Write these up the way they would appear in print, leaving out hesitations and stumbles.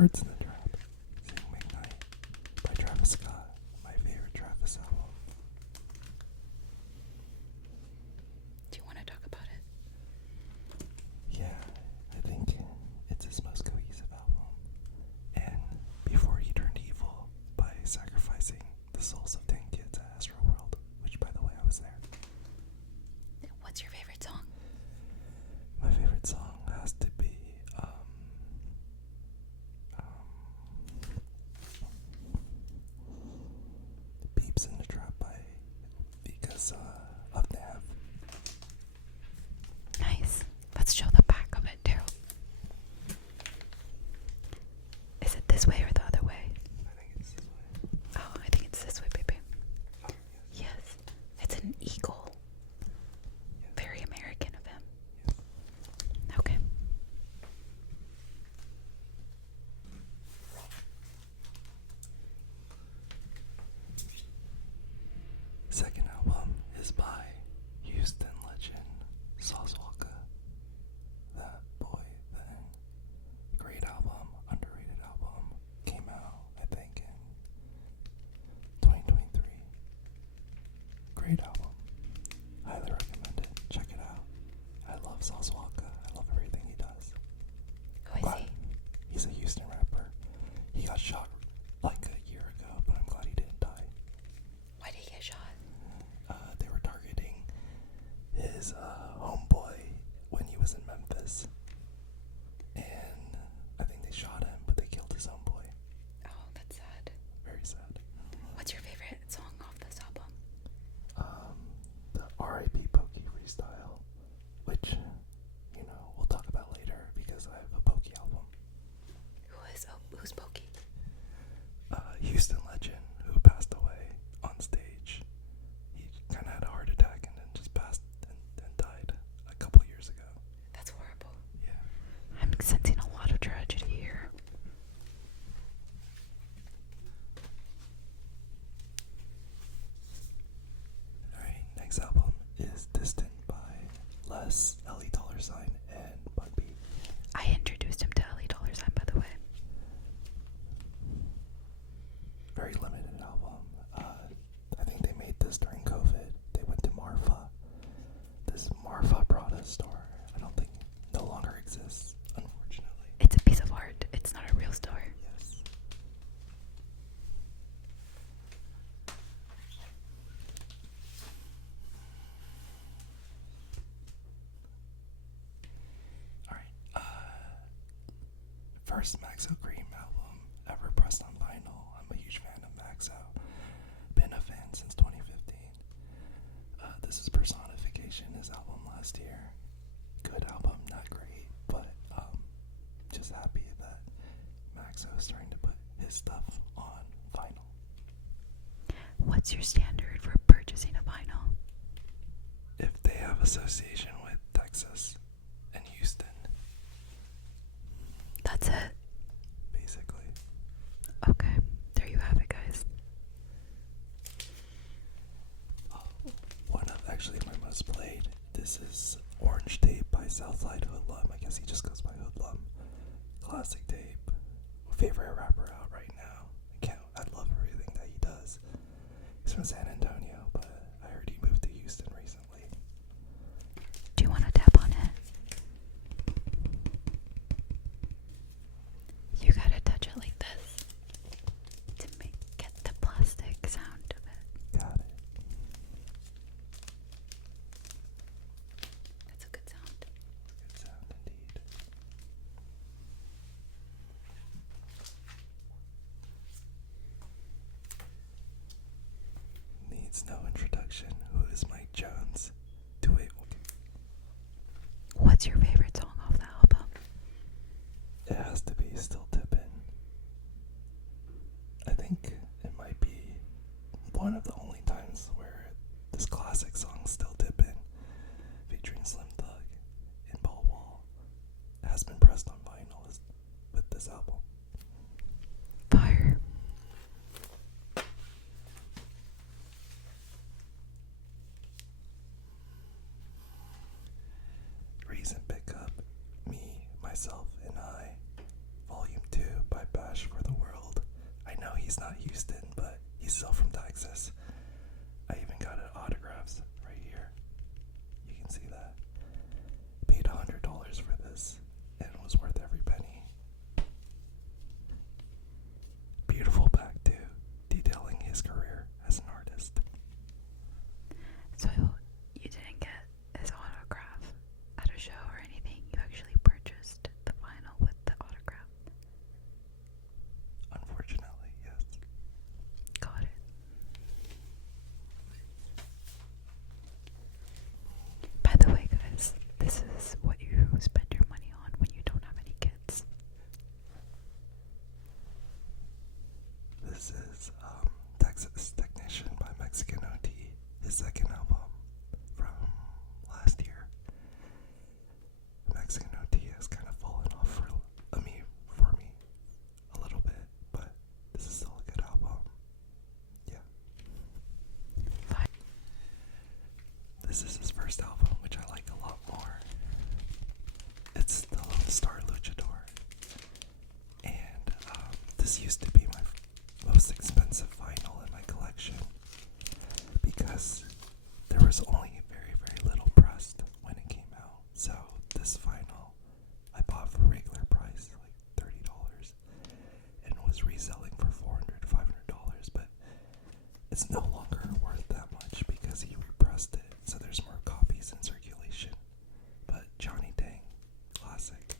Birds in the Trap, Sing McKnight by Travis Scott, my favorite Travis album. Do you want to talk about it? Yeah, I think it's his most cohesive album. And before he turned evil by sacrificing the souls of 10 kids at Astroworld, which by the way I was there. What's your favorite song? My favorite song has to be Peeps in the Trap because of Nav. Nice. Let's show the back of it too. Is it this way or the other way? I think it's this way. Oh, I think it's this way, baby. Oh, yes. Yes. It's an eagle. Yes. Very American of him. Yes. Okay. Second album is by Houston legend Sauce Walka. That boy then. Great album, underrated album. Came out, I think, in 2023. Great album. Highly recommend it. Check it out. I love Sauce Walka. I love everything he does. Who is he? He's a Houston rapper. He got shot like a year ago, but I'm glad he didn't die. Why did he get shot? They were targeting his homeboy when he was in Memphis. And I think they shot him, but they killed his homeboy. Oh, that's sad. Very sad. What's your favorite song off this album? The R.I.P. Pokey freestyle, which, we'll talk about later because I have a Pokey album. Who's Pokey? Houston legend who passed away on stage. He kind of had a heart attack and then just passed and died a couple years ago. That's horrible. Yeah. I'm sensing a lot of tragedy here. Alright, next album is Distant by Les, Ellie Dollar Sign, and Bun B. I introduced him to Ellie Dollar Sign, by the way. Very limited album. I think they made this during COVID. They went to Marfa. This Marfa Prada store, I don't think no longer exists, unfortunately. It's a piece of art. It's not a real store. Yes. Alright, first Maxo Cream album ever pressed on vinyl. I'm a huge fan of Maxo. Been a fan since 2015. This is Personification, his album last year. Good album, not great, but just happy that Maxo is starting to put his stuff on vinyl. What's your standard for purchasing a vinyl? If they have association with Texas and Houston, That's it. basically. Okay. There you have it, guys. One of actually my most played. This is Orange Tape by Southside Hoodlum. I guess he just goes by Hoodlum. Classic tape. Favorite rapper out right now. I love everything that he does. He's from San Antonio, but I heard he moved to Houston recently. Do you want to tap on it? You gotta touch it like this to get the plastic sound of it. Got it. That's a good sound. Good sound indeed. Needs no introduction. Who is Mike Jones? Do it. What's your favorite song off the album? It has to be Still Tippin'. I think it might be one of the only times where this classic song Still Tippin', featuring Slim Thug and Paul Wall, has been pressed on vinyl with this album. Fire. he's not Houston, but he's still from Texas. I even got autographs right here. You can see that. Paid $100 for this, and it was worth every penny. Beautiful back too, detailing his career as an artist. So you didn't get his autograph at a show or anything. You actually purchased the vinyl with the autograph. Unfortunately, yes. Got it. By the way, guys, this is what you spend your money on when you don't have any kids. This is Texas Technician by Mexican OT, his second album from last year. Mexican OT has kind of fallen off for me a little bit, but this is still a good album. Yeah. This is his first album, which I like a lot more. It's the Lone Star Luchador. And this used to be my most expensive vinyl in my collection because there was only very, very little pressed when it came out. So this vinyl I bought for regular price, like $30, and was reselling for $400, $500, but it's no longer worth that much because he repressed it, so there's more copies in circulation. But Johnny Dang, classic.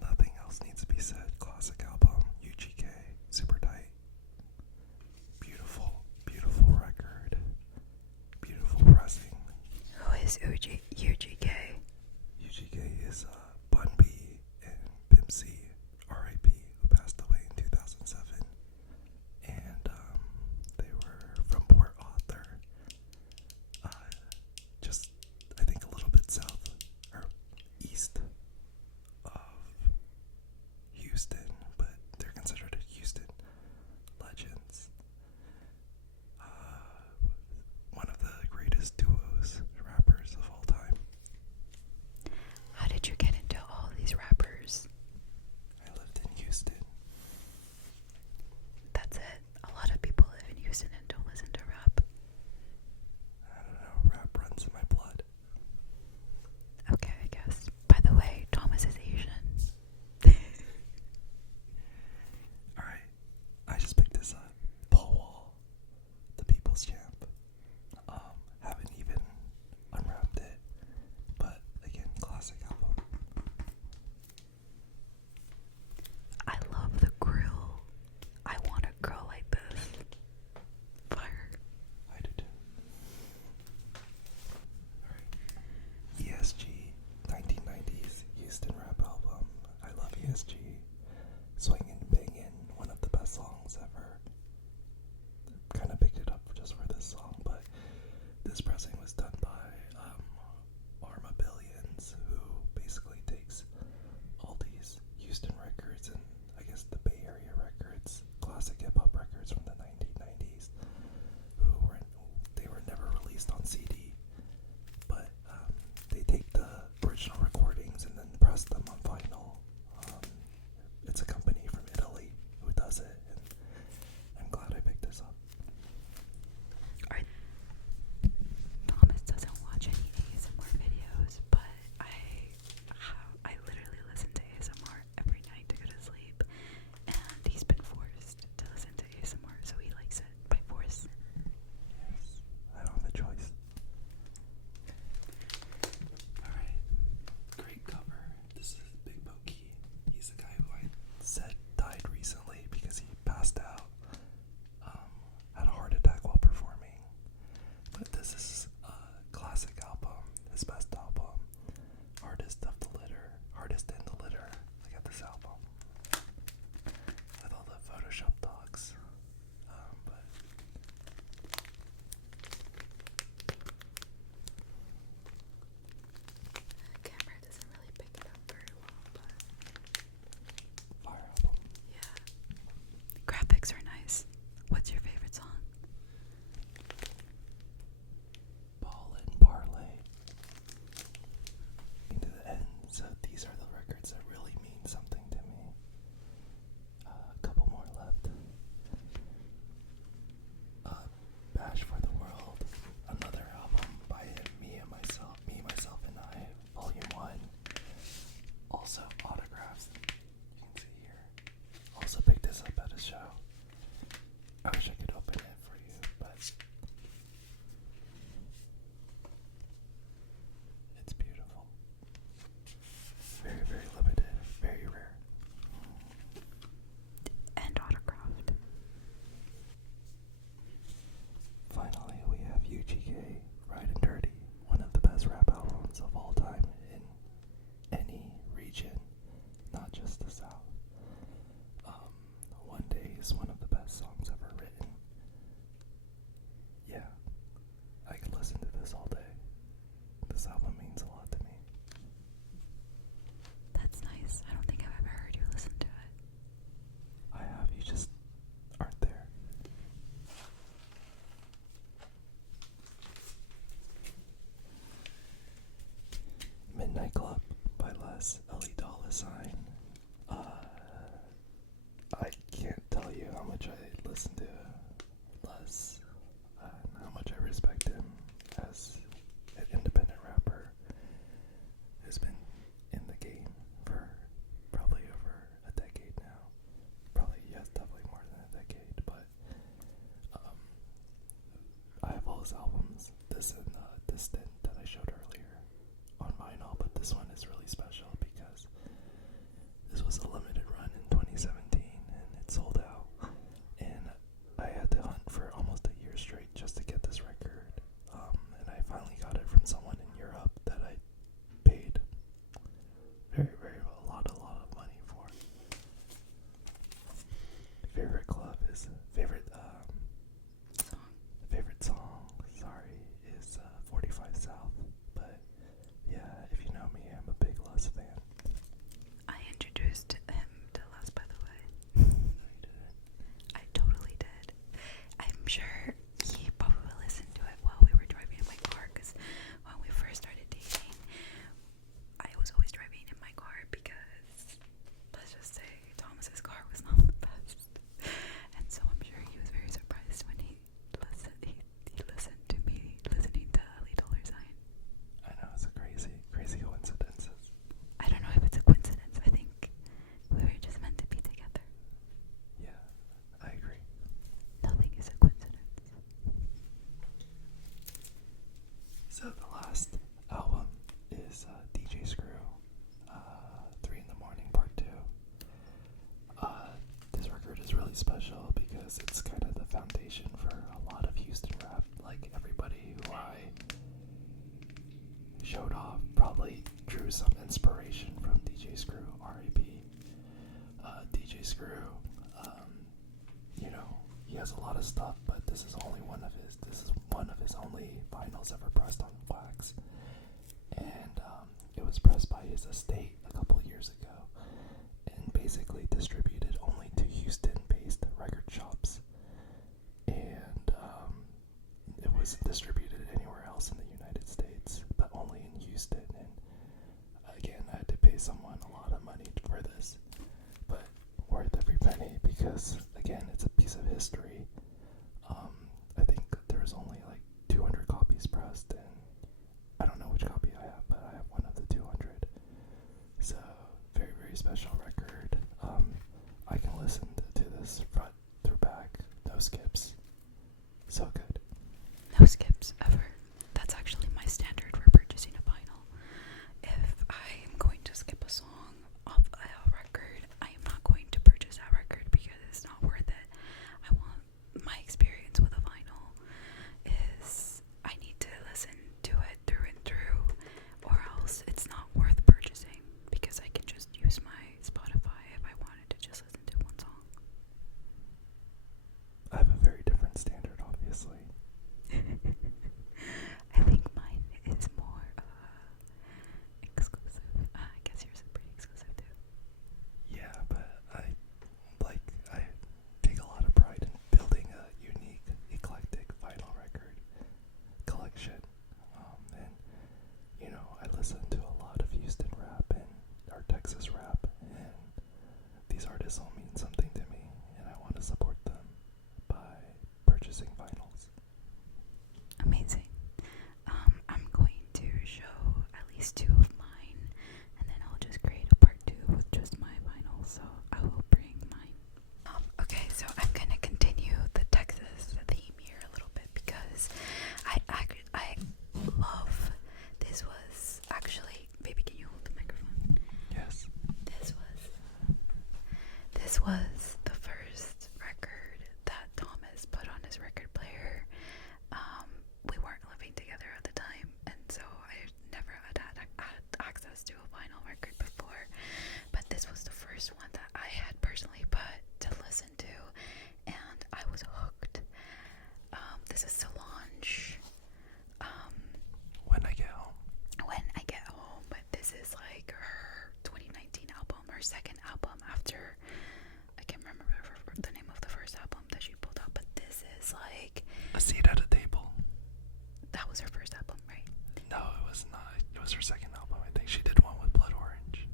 Nothing else needs to be said. Classic album. UGK, super tight. Beautiful, beautiful record. Beautiful pressing. Who is UGK? UGK is Bun B and Pimp C, R.I.P., who passed away in 2007. And they were from Port Arthur, just I think a little bit south or east of Houston, but they're considered Houston legends. One of the greatest duos, rappers of all time. How did you get Nightclub by Les, Ellie Dollar Sign. I can't tell you how much I listen to Les, and how much I respect him as an independent rapper who's been in the game for probably over a decade now. Probably, yes, definitely more than a decade, but I have all his albums, this and this stint that I showed earlier on vinyl, but this one is really special because this was a limited run in 2017 and it sold out, and I had to hunt for almost a year straight just to get this record, and I finally got it from someone in Europe that I paid a lot of money for. Favorite club is favorite song, sorry, is 45 South, but yeah, if you know me, I'm a big Les fan. I introduced him to Les, by the way. I totally did. I'm sure he probably listened to it while we were driving in my car, because when we first started dating, I was always driving in my car because, let's just say, Thomas's car was not the best. And so I'm sure he was very surprised when he listened to me listening to Ellie Dollar Sign. I know, it's a crazy coincidences. I don't know if it's a coincidence. I think we were just meant to be together. Yeah, I agree. Nothing is a coincidence. So the last album is DJ Screw, 3 in the Morning Part 2. This record is really special because it's kind of the foundation for a lot of Houston rap. Like, everybody who I showed off probably drew some inspiration from DJ Screw, R.I.P. DJ Screw, you know, he has a lot of stuff, but this is one of his only vinyls ever pressed on wax. And it was pressed by his estate a couple of years ago and basically distributed only to Houston-based record shops. And it wasn't distributed anywhere else in the United States, but only in Houston. And again, I had to pay someone a lot of money for this, but worth every penny because, again, it's a piece of history. I think there was only like 200 copies pressed, and I don't know which copy I have, but I have one of the 200. So, very special record. I can listen to this front through back, no skips. So good. No skips ever. That's actually my standard for purchasing a vinyl. If I am going to skip a song off a record, I am not going to purchase that record because it's not worth it. I want my experience with a vinyl is I need to listen to it through and through, or else it's not worth purchasing because I can just use my Spotify if I wanted to just listen to one song. I have a very different standard, obviously. I think mine is more exclusive. I guess yours is pretty exclusive too. Yeah, but I take a lot of pride in building a unique, eclectic vinyl record collection. And, you know, I listen to a lot of Houston rap or Texas rap, and these artists all mean something to me, and I want to support them by purchasing vinyls. Amazing. I'm going to show at least 2 of mine, and then I'll just create a part 2 with just my vinyl, so I will bring mine. Okay, so I'm gonna continue the Texas theme here a little bit because I love, this was actually, baby, can you hold the microphone? Yes. This was the first record that Thomas put on his record player. We weren't living together at the time, and so I never had access to a vinyl record before, but this was the first one that I had personally put to listen to, and I was hooked. This is Solange. When I Get Home. When I Get Home, but this is like her 2019 album, her second album after, I can't remember the name of the first album that she pulled out, but this is like, A Seat at a Table. that was her first album, right? No, it was not. It was her second album, I think. Actually, she did one with Blood Orange.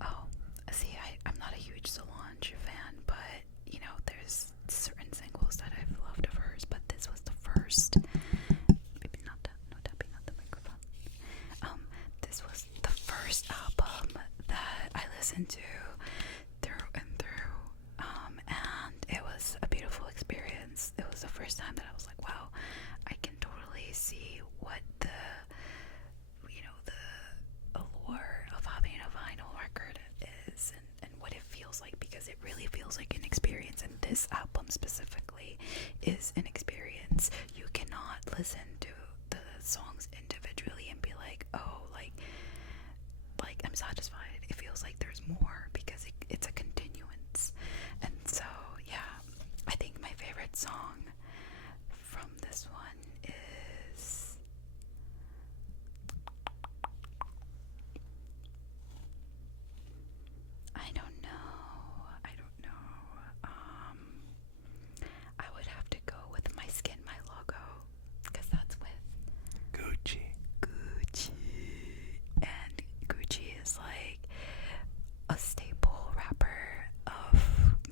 Oh, see, I'm not a huge Solange fan, but you know, there's certain singles that I've loved of hers, but this was the first. Maybe not that, no tapping on the microphone. This was the first album that I listened to through and through, and it was a beautiful experience. It was the first time that I was like, wow, I can totally see what the allure of having a vinyl record is, and what it feels like, because it really feels like an experience, and this album specifically is an experience. You cannot listen to the songs individually and be like, oh, like I'm satisfied. It feels like there's more, because it's a continuance. And so yeah, I think my favorite song from this one is I don't know. I would have to go with My Skin, My Logo, because that's with Gucci. And Gucci is like a staple rapper of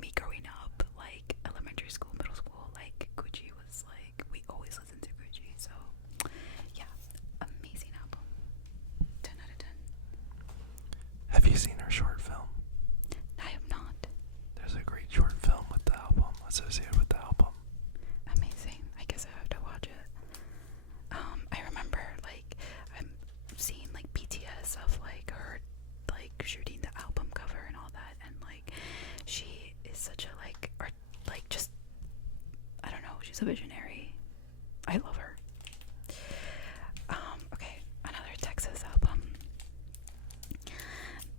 me growing up, like elementary school, middle school. Like Gucci was like, we always listened to Gucci. So yeah, amazing album. 10 out of 10. Have you seen her short film? I have not. There's a great short film with the album, associated with the album. Amazing. I guess I have to watch it. I remember like I'm seeing like BTS of like her like shooting the album cover and all that, and like she is such a like art, like just I don't know, she's a visionary. I love her. Okay, another Texas album.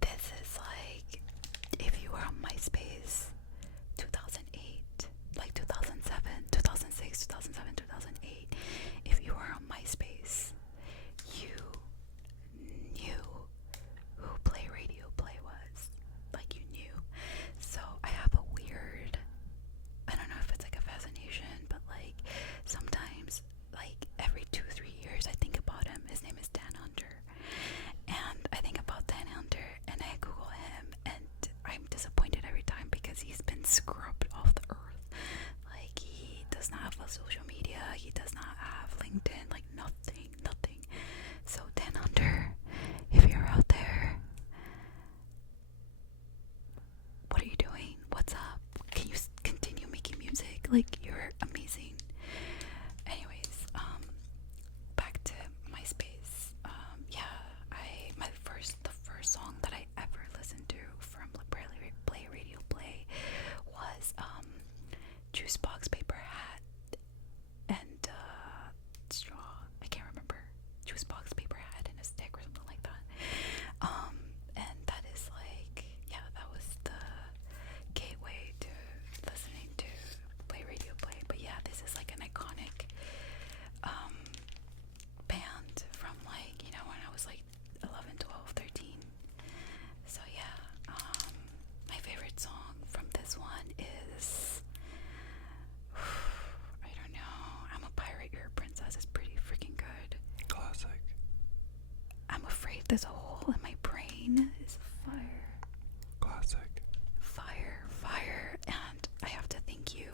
This is like if you were on MySpace 2008, like 2007, 2006, 2007, 2008, if you were on MySpace, you knew who Play Radio Play was. Like, you knew. So I have a weird, I don't know if it's like a fascination, but like sometimes, like every 2-3 years, I think about him. His name is Dan Hunter. And I think about Dan Hunter and I Google him, and I'm disappointed every time because he's been scrubbed off the earth. Like, he does not have a social media, he does not have LinkedIn, like nothing. So Dan Hunter, if you're out there, what are you doing? What's up? Can you continue making music? Like, you're amazing. Anyways, back to MySpace. The first song that I ever listened to from Play Radio Play was Juicebox Paper Hat and Straw. I can't remember. Juicebox Paper Hat and a stick or something like that. And that is like, yeah, that was the gateway to listening to Play Radio Play. But yeah, this is like an iconic band from like, you know, when I was like 11, 12, 13. So yeah, my favorite song from this one is I don't know, I'm a Pirate, You're a Princess is pretty freaking good. Classic. I'm Afraid There's a Hole in My Brain is fire. Classic. Fire. And I have to thank you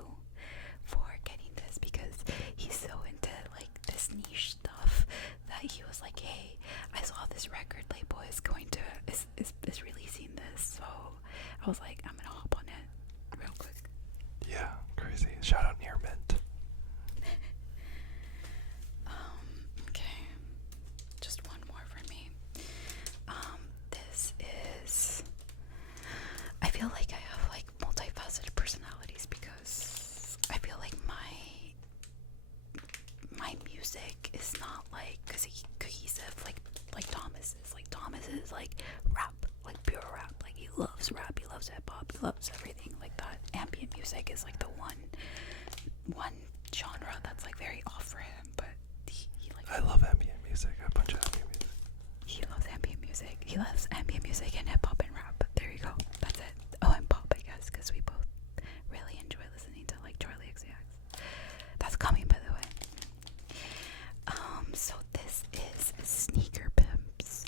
for getting this, because he's so into like this niche stuff that he was like, hey, I saw this record label is releasing this, so I was like, I'm gonna hop on it real quick. Yeah, crazy. Shout out Near Mint. Okay, just one more for me. This is, I feel like I have like multifaceted personalities, because I feel like my music is not like cohesive like Thomas is. Like Thomas is like rap, like pure rap. Like he loves rap, he loves hip hop, he loves everything like that. Ambient music is like the one genre that's like very off for him, but he like, I love ambient music. I have a bunch of ambient music. he loves ambient music. He loves ambient music and hip hop and rap. There you go. That's it. Oh, and pop, I guess, because we both really enjoy listening to like Charlie XCX. That's coming, by the way. So this is Sneaker Pimps.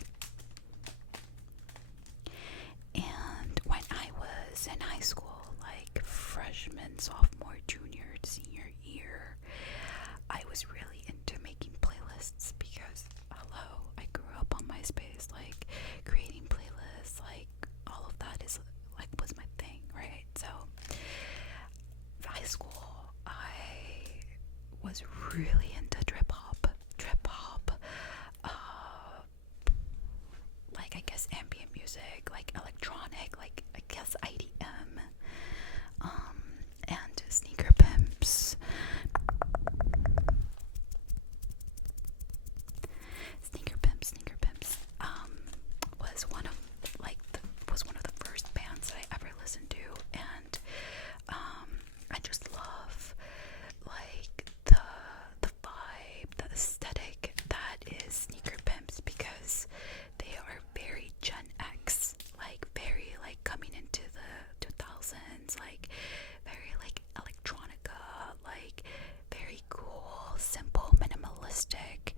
really into trip hop, like I guess ambient music, like electronic, like I guess IDM, and Sneaker Pimps. Sneaker Pimps, was one of the first bands that I ever listened to, and I just love like the vibe, the aesthetic that is Sneaker Pimps, because they are very Gen X, like very like coming into the 2000s, like very like electronica, like very cool, simple, minimalistic.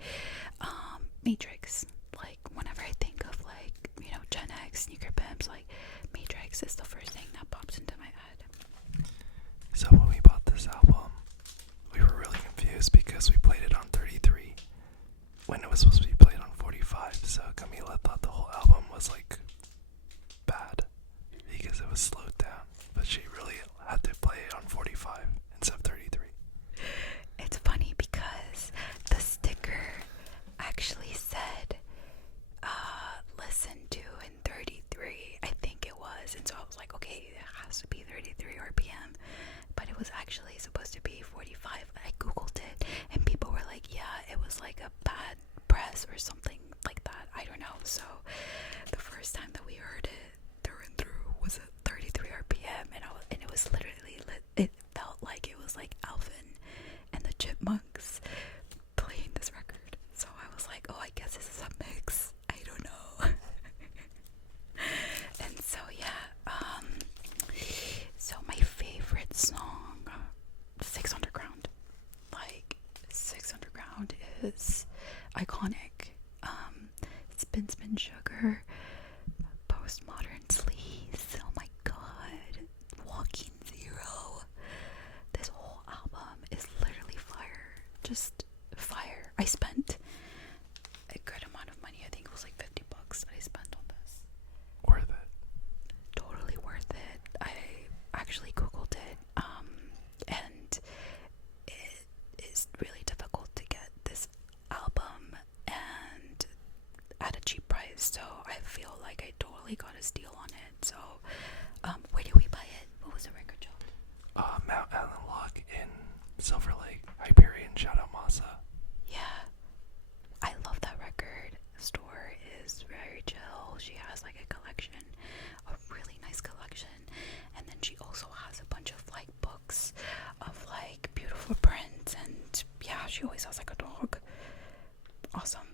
Matrix, like whenever I think of like, you know, Gen X, Sneaker Pimps, like Matrix is the first thing that pops into my head. So when we bought this album, we were really confused because we played it on 33 when it was supposed to be played on 45. So Camila thought the whole album was like bad because it was slowed down, but she really had to play it on 45 instead of 33. It's funny because the sticker actually said listen to in 33, I think it was, and so I was like, okay, it has to be 33 RPM, but it was actually supposed to be 45. I googled it and people were like, yeah, it was like a bad press or something like that, I don't know. So the first time that we heard it through and through was at 33 RPM, and it was literally it felt like it was like Alvin and the Chipmunks playing this record. So I was like, oh, I guess this is a mix, I don't know. And so yeah, so my favorite song, Six Underground. Like, Six Underground is iconic. Spin Spin Sugar, Postmodern Sleaze, oh my god, Walking Zero. This whole album is literally fire, just fire. I spent a good amount of money, I think it was like $50 that I spent on this. Worth it. Totally worth it. I actually googled it, and it is really difficult to get this album and at a cheap price, so I feel like I totally got a steal on it. So where did we buy it? What was the record shop? Mount Analog in Silver Lake, Hyperion. Shout out Masa. Yeah, I love that record store. Is very chill. She has like a collection, a really nice collection, and then she also has a bunch of like books of like beautiful prints, and yeah, she always has like a dog. Awesome.